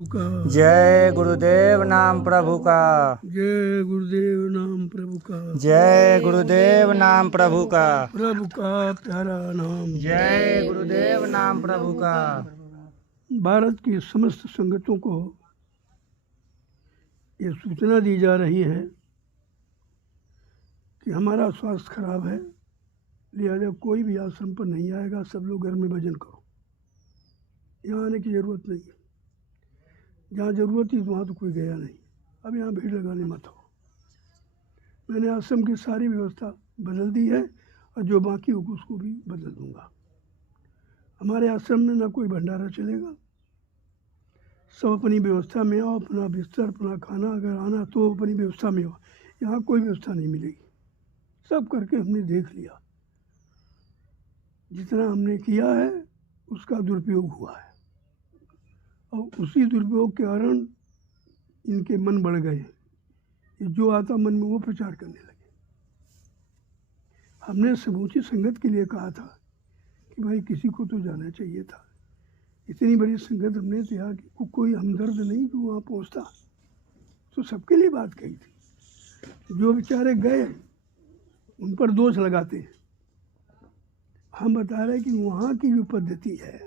का जय गुरुदेव नाम प्रभु का। जय गुरुदेव नाम प्रभु का। जय गुरुदेव नाम प्रभु का। प्रभु का प्यारा नाम। जय गुरुदेव नाम प्रभु का। भारत की समस्त संगतों को ये सूचना दी जा रही है कि हमारा स्वास्थ्य खराब है, लिहाजा कोई भी आश्रम पर नहीं आएगा। सब लोग घर में भजन करो, यहाँ आने की ज़रूरत नहीं है। जहाँ ज़रूरत थी वहाँ तो कोई गया नहीं। अब यहाँ भीड़ लगाने मत हो। मैंने आश्रम की सारी व्यवस्था बदल दी है और जो बाकी होगा उसको भी बदल दूंगा। हमारे आश्रम में ना कोई भंडारा चलेगा। सब अपनी व्यवस्था में आओ, अपना बिस्तर, अपना खाना, अगर आना तो अपनी व्यवस्था में हो। यहाँ कोई व्यवस्था नहीं मिलेगी। सब करके हमने देख लिया। जितना हमने किया है उसका दुरुपयोग हुआ है और उसी दुरुपयोग के कारण इनके मन बढ़ गए। जो आता मन में वो प्रचार करने लगे। हमने समूची संगत के लिए कहा था कि भाई किसी को तो जाना चाहिए था। इतनी बड़ी संगत हमने त्याग की, कोई हमदर्द नहीं जो वहाँ पहुँचता, तो सबके लिए बात कही थी। जो बेचारे गए उन पर दोष लगाते हैं। हम बता रहे कि वहाँ की जो पद्धति है,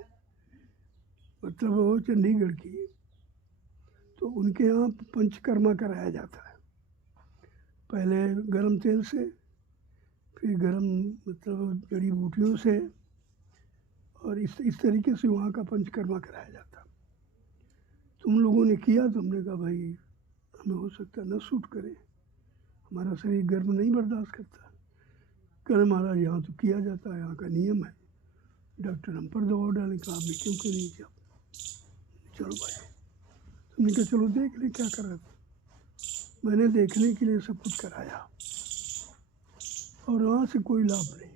मतलब वो चंडीगढ़ की, तो उनके यहाँ पंचकर्मा कराया जाता है। पहले गरम तेल से, फिर गरम मतलब जड़ी बूटियों से, और इस तरीके से वहाँ का पंचकर्मा कराया जाता। तुम लोगों ने किया तो हमने कहा भाई हमें हो सकता न सूट करे, हमारा शरीर गर्म नहीं बर्दाश्त करता। कल महाराज यहाँ तो किया जाता है, यहाँ का नियम है। डॉक्टर हम पर दबाव डाले, कहा आपने क्यों कर नहीं किया। चलो भाई, तुमने कहा चलो देख ले क्या कर रहा था। मैंने देखने के लिए सब कुछ कराया और वहाँ से कोई लाभ नहीं।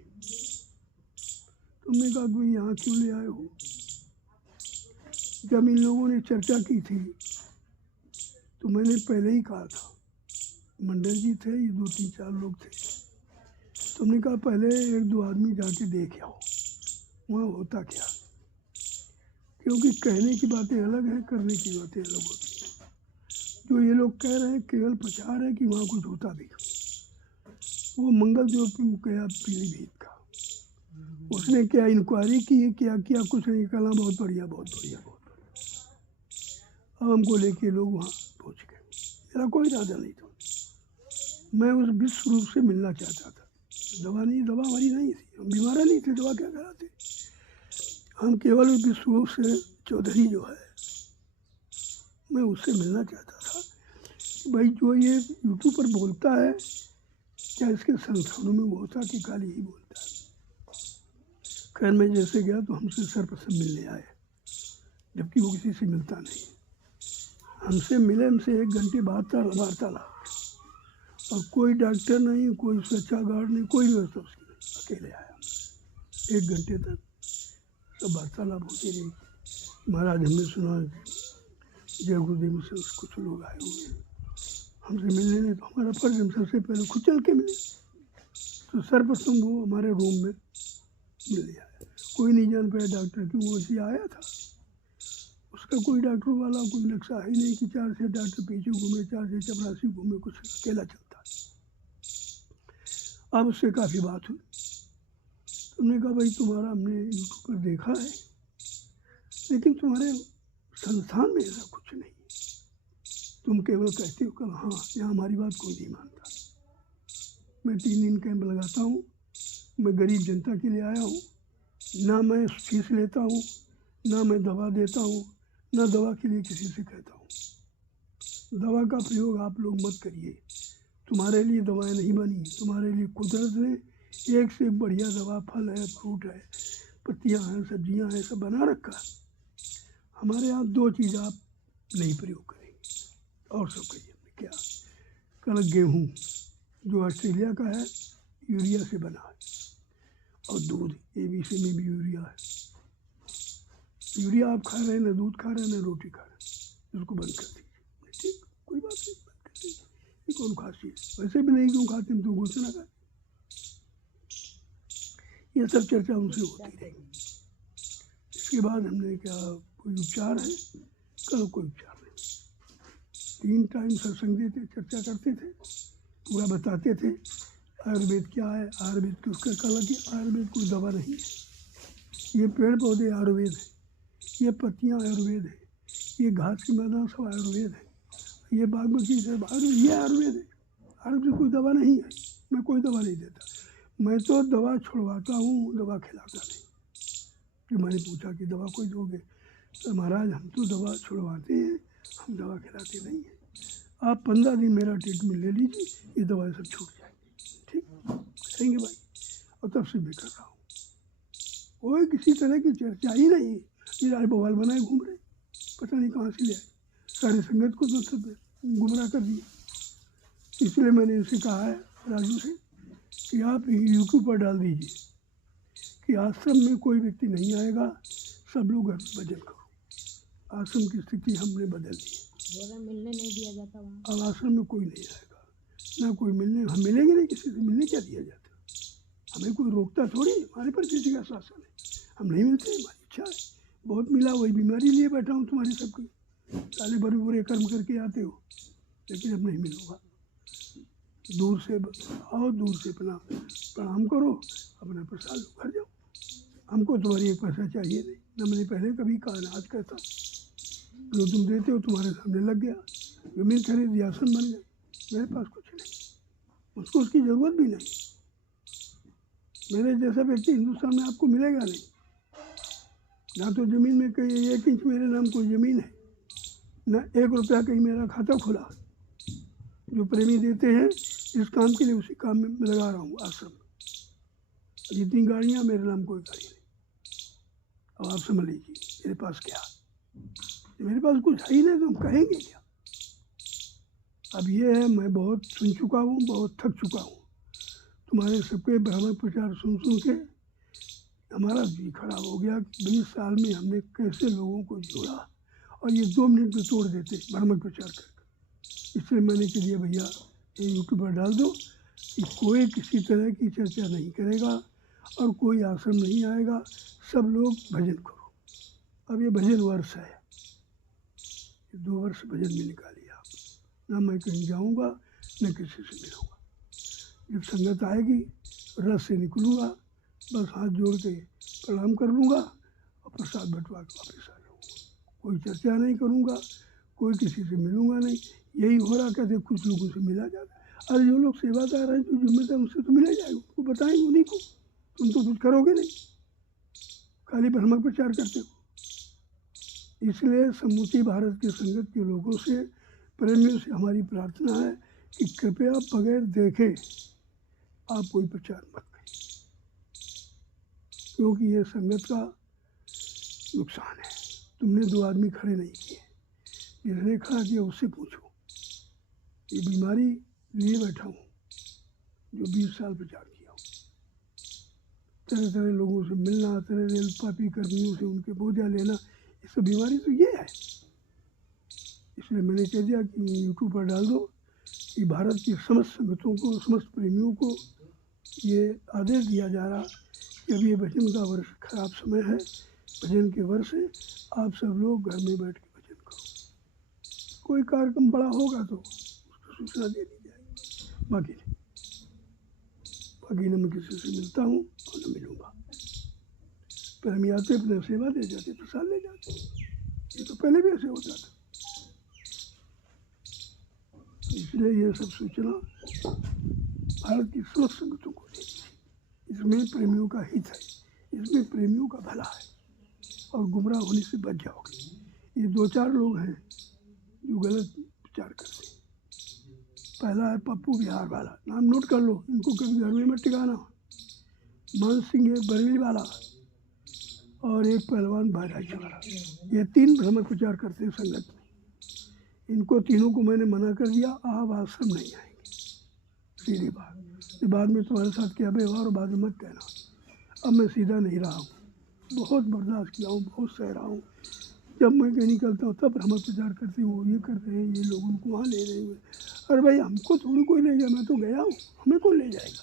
तुमने कहा भाई यहाँ क्यों ले आए हो। जब इन लोगों ने चर्चा की थी तो मैंने पहले ही कहा था, मंडल जी थे, ये 2-3-4 लोग थे। तुमने कहा पहले 1-2 आदमी जाके देख आओ वहाँ होता क्या, क्योंकि कहने की बातें अलग हैं, करने की बातें अलग होती हैं। जो ये लोग कह रहे हैं केवल प्रचार है कि वहाँ कुछ होता भी। वो मंगल देव गया पीलीभीत का, उसने क्या इंक्वायरी की, क्या किया, कुछ नहीं, कहना बहुत बढ़िया बहुत बढ़िया बहुत बढ़िया। अब हमको लेके लोग वहाँ पहुँच गए। मेरा कोई इरादा नहीं था। मैं उस विश्व रूप से मिलना चाहता था। दवा हमारी नहीं थी, हम बीमार नहीं थे, दवा क्या कराते। हम केवल विश्व रूप से चौधरी जो है, मैं उससे मिलना चाहता था। भाई जो ये यूट्यूब पर बोलता है, क्या इसके संस्थानों में वो होता कि खाली ही बोलता है। खैर मैं जैसे गया तो हमसे सर्वप्रथम मिलने आए, जबकि वो किसी से मिलता नहीं। हमसे मिले, हमसे 1 घंटे वार्तालाप, और कोई डॉक्टर नहीं, कोई सुरक्षा गार्ड नहीं, कोई व्यवस्था उसकी नहीं। अकेले आया, 1 घंटे तक सब वार्तालाप होती रही। महाराज हमने सुना जय गुरुदेव से कुछ लोग आए हुए हैं, हमसे मिलने नहीं, तो हमारा फर्ज हम सबसे पहले खुद चल के मिले। तो सर्वप्रथम वो हमारे रूम में मिलने आया। कोई नहीं जान पाया डॉक्टर कि वो ऐसे आया था। उसका कोई डॉक्टर वाला कोई नक्शा ही नहीं कि 4 से डॉक्टर पीछे घूमे, 4 से चपरासी घूमे, कुछ अकेला चलता। अब उससे काफ़ी बात हुई। तुमने कहा भाई तुम्हारा हमने यूट्यूब पर देखा है, लेकिन तुम्हारे संस्थान में ऐसा कुछ नहीं। तुम केवल कहते हो कल हाँ, यहाँ हमारी बात कोई नहीं मानता। मैं 3 दिन कैंप लगाता हूँ, मैं गरीब जनता के लिए आया हूँ। ना मैं फीस लेता हूँ, ना मैं दवा देता हूँ, ना दवा के लिए किसी से कहता हूँ। दवा का प्रयोग आप लोग मत करिए। तुम्हारे लिए दवाएं नहीं बनी, तुम्हारे लिए कुदरत ने एक से एक बढ़िया दवा, फल है, फ्रूट है, पत्तियाँ हैं, सब्जियाँ हैं, सब बना रखा। हमारे यहाँ 2 चीज़ आप नहीं प्रयोग करेंगे और सब करिए। क्या? कल गेहूँ जो ऑस्ट्रेलिया का है, यूरिया से बना है, और दूध ABC में भी यूरिया है। यूरिया आप खा रहे हैं, ना दूध खा रहे हैं, ना रोटी खा रहे हैं, इसको बंद कर दीजिए। ठीक, कोई बात नहीं, बंद कर दीजिए। ये कौन खाती है, वैसे भी नहीं क्यों खाते, तो घोषणा कर। ये सब चर्चा उनसे होती रही। इसके बाद हमने क्या, कोई उपचार है, करो कोई उपचार नहीं। 3 टाइम सत्संग देते, चर्चा करते थे, पूरा बताते थे आयुर्वेद क्या है, आयुर्वेद की उसका कला की आयुर्वेद कोई दवा नहीं है, ये पेड़ पौधे आयुर्वेद है, ये पत्तियाँ आयुर्वेद है, ये घास के मैदान सब आयुर्वेद है, ये बागबानी से आयुर्वेद, ये आयुर्वेद है, आयुर्वेद कोई दवा नहीं है। मैं कोई दवा नहीं देता, मैं तो दवा छुड़वाता हूँ, दवा खिलाता नहीं। फिर मैंने पूछा कि दवा कोई दोगे, तो महाराज हम तो दवा छुड़वाते हैं, हम दवा खिलाते नहीं हैं। आप 15 दिन मेरा ट्रीटमेंट ले लीजिए, ये दवाई सब छूट जाएगी। ठीक कहेंगे भाई, और तब से मैं कर रहा हूँ। कोई किसी तरह की चर्चा ही नहीं। ये राय बवाल बनाए घूम रहे, पता नहीं कहाँ से ले आए, सारी संगत को मतलब गुमराह कर दिया। इसलिए मैंने उसे कहा है राजू से कि आप यूट्यूब पर डाल दीजिए कि आश्रम में कोई व्यक्ति नहीं आएगा, सब लोग घर में भजन करो। आश्रम की स्थिति हमने बदल दी, मिलने नहीं दिया जाता वहाँ। अब आश्रम में कोई नहीं आएगा, ना कोई मिलने, हम मिलेंगे नहीं, किसी से मिलने क्या दिया जाता, हमें कोई रोकता थोड़ी, हमारे पर किसी का शासन है, हम नहीं मिलते, हमारी इच्छा है। बहुत मिला, वही बीमारी लिए बैठा हूँ तुम्हारे सबकी, साले बड़े बुरे कर्म करके आते हो, लेकिन अब नहीं मिलूँगा। दूर से आओ, दूर से अपना प्रणाम करो, अपना प्रसाद लो, घर जाओ। हमको तुम्हारी एक पैसा चाहिए नहीं, न मैंने पहले कभी कहा, ना आज कहता। जो तुम देते हो तुम्हारे सामने लग गया, जमीन खरीद दी, आसन बन गए, मेरे पास कुछ नहीं, मुझको उसकी ज़रूरत भी नहीं। मेरे जैसा व्यक्ति हिंदुस्तान में आपको मिलेगा नहीं। ना तो ज़मीन में कहीं 1 इंच मेरे नाम कोई ज़मीन है, ना 1 रुपया कहीं मेरा खाता खुला। जो प्रेमी देते हैं इस काम के लिए, उसी काम में मैं लगा रहा हूँ आश्रम। जितनी गाड़ियाँ, मेरे नाम कोई गाड़ी नहीं। अब आप समझ लीजिए मेरे पास क्या, मेरे पास कुछ है ही नहीं तो हम कहेंगे क्या। अब ये है, मैं बहुत सुन चुका हूँ, बहुत थक चुका हूँ। तुम्हारे सबके भ्रामक प्रचार सुन सुन के हमारा जी खराब हो गया। 20 साल में हमने कैसे लोगों को जोड़ा, और ये 2 मिनट में तोड़ देते भ्रामक प्रचार करके। इसलिए मैंने कह दिया भैया ये यूट्यूब पर डाल दो कि कोई किसी तरह की चर्चा नहीं करेगा और कोई आश्रम नहीं आएगा, सब लोग भजन करो। अब ये भजन वर्ष है, 2 वर्ष भजन में निकालिए आप। ना मैं कहीं जाऊंगा, न किसी से मिलूंगा। जब संगत आएगी रस से निकलूँगा, बस हाथ जोड़ के प्रणाम कर लूँगा और प्रसाद बंटवा के वापस आ जाऊँगा। कोई चर्चा नहीं करूँगा, कोई किसी से मिलूँगा नहीं। यही हो रहा, कहते कुछ लोगों से मिला जाता। अरे जो लोग सेवादार हैं, जो जिम्मेदार, उनसे तो मिला जाएगा, उनको बताएंगे उन्हीं को। तुम तो कुछ करोगे नहीं, खाली भ्रमक प्रचार करते हो। इसलिए समूची भारत के संगत के लोगों से, प्रेमियों से हमारी प्रार्थना है कि कृपया बगैर देखे आप कोई प्रचार मत करिए, क्योंकि ये संगत का नुकसान है। तुमने 2 आदमी खड़े नहीं किए, जिसने खड़ा किया उससे पूछो। ये बीमारी लिए बैठा हूँ जो 20 साल प्रचार किया हूँ, तरह तरह लोगों से मिलना, तरह तरह पापी कर्मियों से उनके बोझा लेना, ये सब बीमारी तो ये है। इसलिए मैंने कह दिया कि यूट्यूब पर डाल दो कि भारत की समस्त संगतों को, समस्त प्रेमियों को ये आदेश दिया जा रहा कि अब ये भजन का वर्ष खराब समय है, भजन के वर्ष है, आप सब लोग घर में बैठ के भजन करो। कोई कार्यक्रम बड़ा होगा तो उसको सूचना दे दी जाएगी, बाकी नहीं। बाकी न मैं किसी से मिलता हूँ और न मिलूँगा। पर हम आते अपने सेवा दे जाते, प्रसाद ले जाते। ये तो पहले भी ऐसे होता था। इसलिए ये सब सूचना भारत की समस्त संगतों को दी। इसमें प्रेमियों का हित है, इसमें प्रेमियों का भला है, और गुमराह होने से बच जाओगे। ये 2-4 लोग हैं जो गलत प्रचार करते हैं। पहला है पप्पू बिहार वाला, नाम नोट कर लो, इनको कभी घर में मत टिकाना। मान सिंह है बरेली वाला, और एक पहलवान बहराइच वाला। ये 3 भ्रमक प्रचार करते हैं संगत में। इनको तीनों को मैंने मना कर दिया, आप आश्रम नहीं आएंगे, सीधी बात। बाद में तुम्हारे साथ क्या व्यवहार, बाद में मत कहना। अब मैं सीधा नहीं रहा हूँ, बहुत बर्दाश्त किया हूँ, बहुत सह रहा हूँ। जब मैं कहीं निकलता हूँ तब भ्रमक प्रचार करते हो, ये कर रहे हैं, ये लोग उनको वहाँ ले रहे हुए। अरे भाई हमको थोड़ी कोई ले गया, मैं तो गया हूँ, हमें कौन ले जाएगा?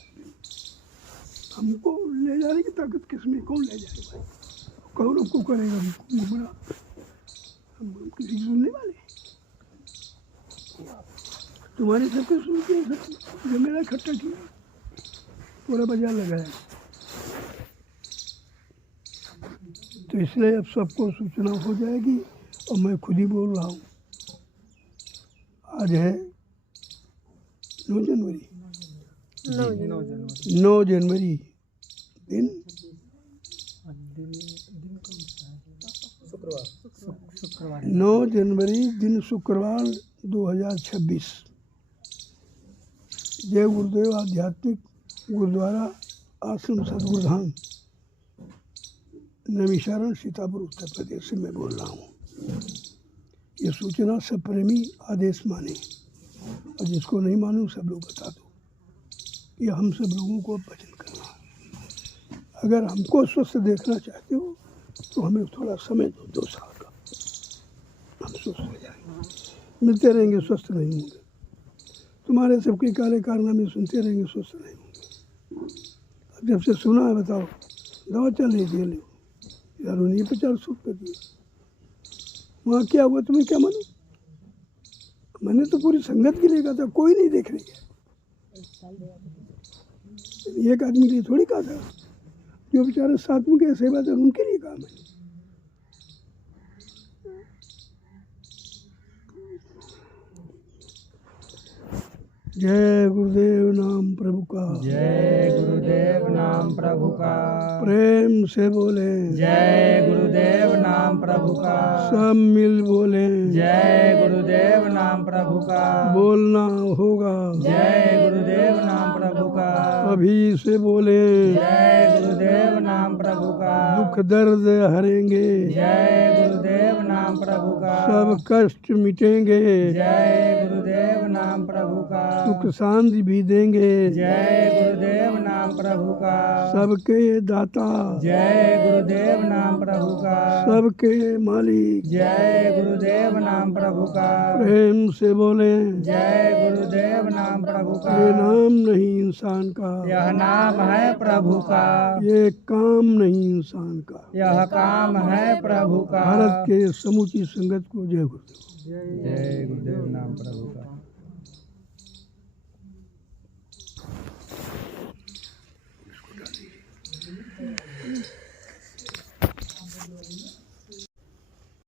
हमको ले जाने की ताकत किसमें, कौन ले जाएगा भाई? कौन हमको करेगा गुमराह? हम किसी की सुनने वाले हैं? तुम्हारे सबके सुनते हैं सब, जो मेरा इकट्ठा किया पूरा बाजार लगाया। तो इसलिए अब सबको सूचना हो जाएगी और मैं खुद ही बोल रहा हूँ। आज है 9 जनवरी। 9 जनवरी दिन 9 जनवरी दिन शुक्रवार 2026। जय गुरुदेव आध्यात्मिक गुरुद्वारा आश्रम सदगुरुधाम नवीशरण सीतापुर उत्तर प्रदेश से मैं बोल रहा हूँ। ये सूचना सब प्रेमी आदेश माने और जिसको नहीं मालूम सब लोग बता दो। ये हम सब लोगों को भजन करना है। अगर हमको स्वस्थ देखना चाहते हो तो हमें थोड़ा समय दो, 2 साल का, हम स्वस्थ हो जाएंगे। मिलते रहेंगे, स्वस्थ नहीं होंगे। तुम्हारे सबके काले कारनामे सुनते रहेंगे, स्वस्थ नहीं होंगे। अब जब से सुना है बताओ, दवा चल रही थी, लो यार उन्हीं पे 400 रुपये दिए। वहाँ क्या हुआ तुम्हें क्या मालूम? मैंने तो पूरी संगत के लिए कहा था, कोई नहीं देखने गया। एक आदमी के लिए थोड़ी कहा था, जो बेचारे साथ में गए सेवादार उनके लिए कहा मैंने। जय गुरुदेव नाम प्रभु का, जय गुरुदेव नाम प्रभु का, प्रेम से बोले जय गुरुदेव नाम प्रभु का, सब मिल बोले जय गुरुदेव नाम प्रभु का, बोलना होगा जय गुरुदेव नाम प्रभु का, अभी से बोले जय गुरुदेव नाम प्रभु का, दुख दर्द हरेंगे जय गुरुदेव नाम प्रभु का, सब कष्ट मिटेंगे जय गुरुदेव नाम प्रभु का, सुख शांति भी देंगे जय गुरुदेव नाम प्रभु का, सबके दाता जय गुरुदेव नाम प्रभु का, सबके मालिक जय गुरुदेव नाम प्रभु का, प्रेम से बोले जय गुरुदेव नाम प्रभु का, ये नाम नहीं इंसान का, यह नाम है प्रभु का, ये काम नहीं इंसान का। यह काम है प्रभु का। भारत के समूची संगत को जय गुरुदेव। जय गुरुदेव नाम प्रभु का।